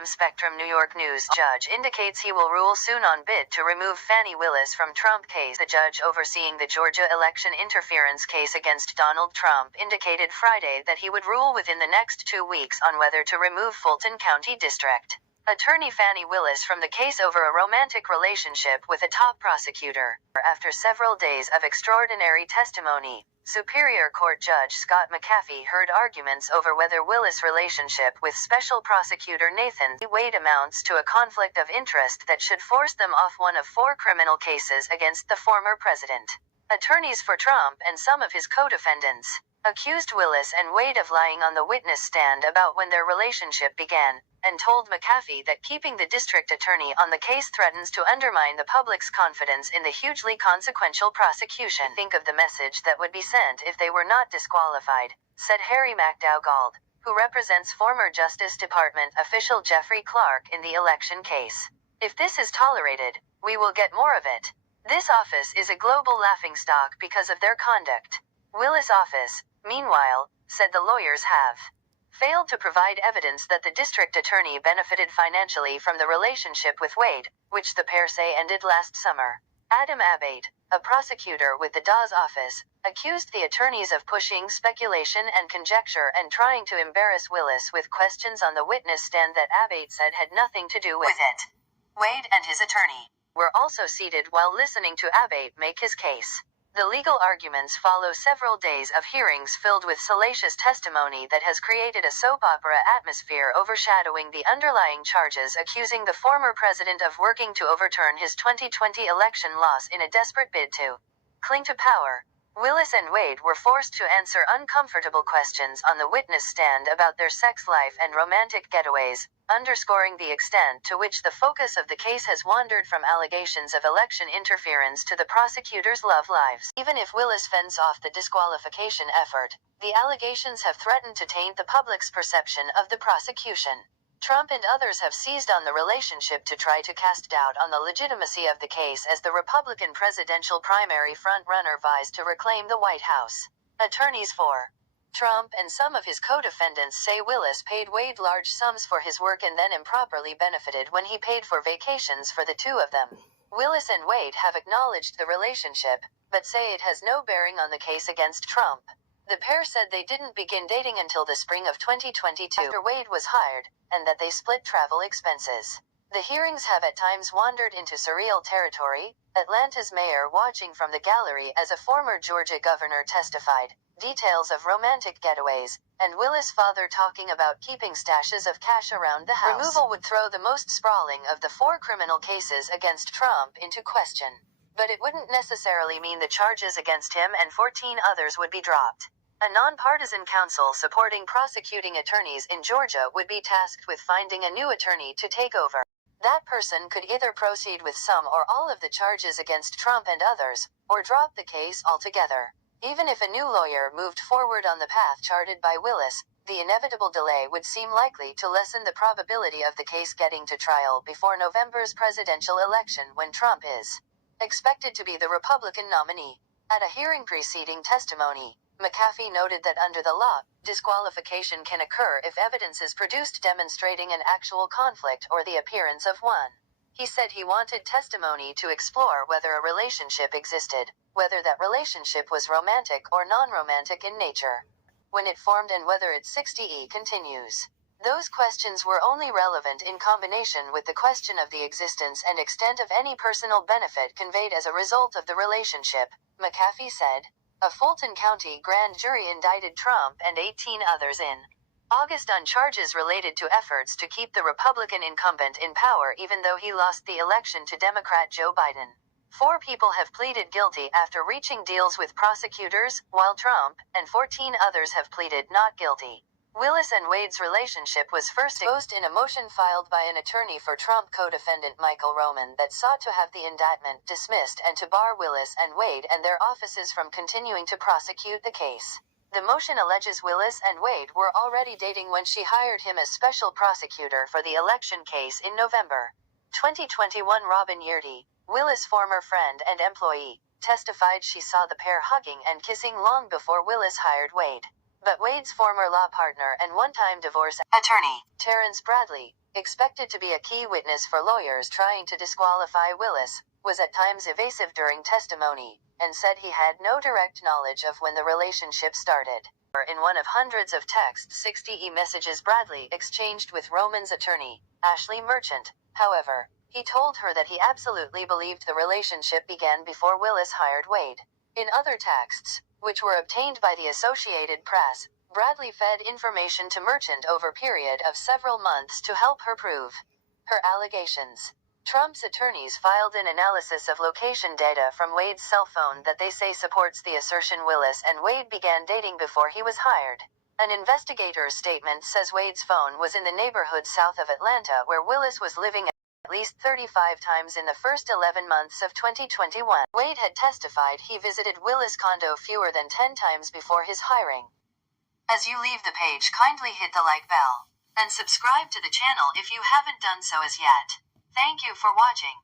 p.m. Spectrum New York News judge indicates he will rule soon on bid to remove Fani Willis from Trump case. The judge overseeing the Georgia election interference case against Donald Trump indicated Friday that he would rule within the next 2 weeks on whether to remove Fulton County District Attorney Fani Willis from the case over a romantic relationship with a top prosecutor. After several days of extraordinary testimony, Superior Court Judge Scott McAfee heard arguments over whether Willis' relationship with Special Prosecutor Nathan Wade amounts to a conflict of interest that should force them off one of 4 criminal cases against the former president. Attorneys for Trump and some of his co-defendants accused Willis and Wade of lying on the witness stand about when their relationship began, and told McAfee that keeping the district attorney on the case threatens to undermine the public's confidence in the hugely consequential prosecution. Think of the message that would be sent if they were not disqualified, said Harry McDougald, who represents former Justice Department official Jeffrey Clark in the election case. If this is tolerated, we will get more of it. This office is a global laughingstock because of their conduct. Willis' office, meanwhile, said the lawyers have failed to provide evidence that the district attorney benefited financially from the relationship with Wade, which the pair say ended last summer. Adam Abate, a prosecutor with the Dawes office, accused the attorneys of pushing speculation and conjecture and trying to embarrass Willis with questions on the witness stand that Abate said had nothing to do with it. Wade and his attorney were also seated while listening to Abate make his case. The legal arguments follow several days of hearings filled with salacious testimony that has created a soap opera atmosphere overshadowing the underlying charges accusing the former president of working to overturn his 2020 election loss in a desperate bid to cling to power. Willis and Wade were forced to answer uncomfortable questions on the witness stand about their sex life and romantic getaways, underscoring the extent to which the focus of the case has wandered from allegations of election interference to the prosecutors' love lives. Even if Willis fends off the disqualification effort, the allegations have threatened to taint the public's perception of the prosecution. Trump and others have seized on the relationship to try to cast doubt on the legitimacy of the case as the Republican presidential primary front-runner vies to reclaim the White House. Attorneys for Trump and some of his co-defendants say Willis paid Wade large sums for his work and then improperly benefited when he paid for vacations for the two of them. Willis and Wade have acknowledged the relationship, but say it has no bearing on the case against Trump. The pair said they didn't begin dating until the spring of 2022 after Wade was hired, and that they split travel expenses. The hearings have at times wandered into surreal territory, Atlanta's mayor watching from the gallery as a former Georgia governor testified, details of romantic getaways, and Willis' father talking about keeping stashes of cash around the house. Removal would throw the most sprawling of the 4 criminal cases against Trump into question. But it wouldn't necessarily mean the charges against him and 14 others would be dropped. A nonpartisan council supporting prosecuting attorneys in Georgia would be tasked with finding a new attorney to take over. That person could either proceed with some or all of the charges against Trump and others, or drop the case altogether. Even if a new lawyer moved forward on the path charted by Willis, the inevitable delay would seem likely to lessen the probability of the case getting to trial before November's presidential election when Trump is expected to be the Republican nominee. At a hearing preceding testimony, McAfee noted that under the law, disqualification can occur if evidence is produced demonstrating an actual conflict or the appearance of one. He said he wanted testimony to explore whether a relationship existed, whether that relationship was romantic or non-romantic in nature, when it formed, and whether its 60E continues. Those questions were only relevant in combination with the question of the existence and extent of any personal benefit conveyed as a result of the relationship, McAfee said. A Fulton County grand jury indicted Trump and 18 others in August on charges related to efforts to keep the Republican incumbent in power even though he lost the election to Democrat Joe Biden. 4 people have pleaded guilty after reaching deals with prosecutors, while Trump and 14 others have pleaded not guilty. Willis and Wade's relationship was first exposed in a motion filed by an attorney for Trump co-defendant Michael Roman that sought to have the indictment dismissed and to bar Willis and Wade and their offices from continuing to prosecute the case. The motion alleges Willis and Wade were already dating when she hired him as special prosecutor for the election case in November 2021. Robin Yearty, Willis' former friend and employee, testified she saw the pair hugging and kissing long before Willis hired Wade. But Wade's former law partner and one-time divorce attorney, Terrence Bradley, expected to be a key witness for lawyers trying to disqualify Willis, was at times evasive during testimony, and said he had no direct knowledge of when the relationship started. In one of hundreds of text 60 messages Bradley exchanged with Roman's attorney, Ashley Merchant, however, he told her that he absolutely believed the relationship began before Willis hired Wade. In other texts, which were obtained by the Associated Press, Bradley fed information to Merchant over a period of several months to help her prove her allegations. Trump's attorneys filed an analysis of location data from Wade's cell phone that they say supports the assertion Willis and Wade began dating before he was hired. An investigator's statement says Wade's phone was in the neighborhood south of Atlanta where Willis was living at least 35 times in the first 11 months of 2021. Wade had testified he visited Willis' condo fewer than 10 times before his hiring. As you leave the page, kindly hit the like bell and subscribe to the channel if you haven't done so as yet. Thank you for watching.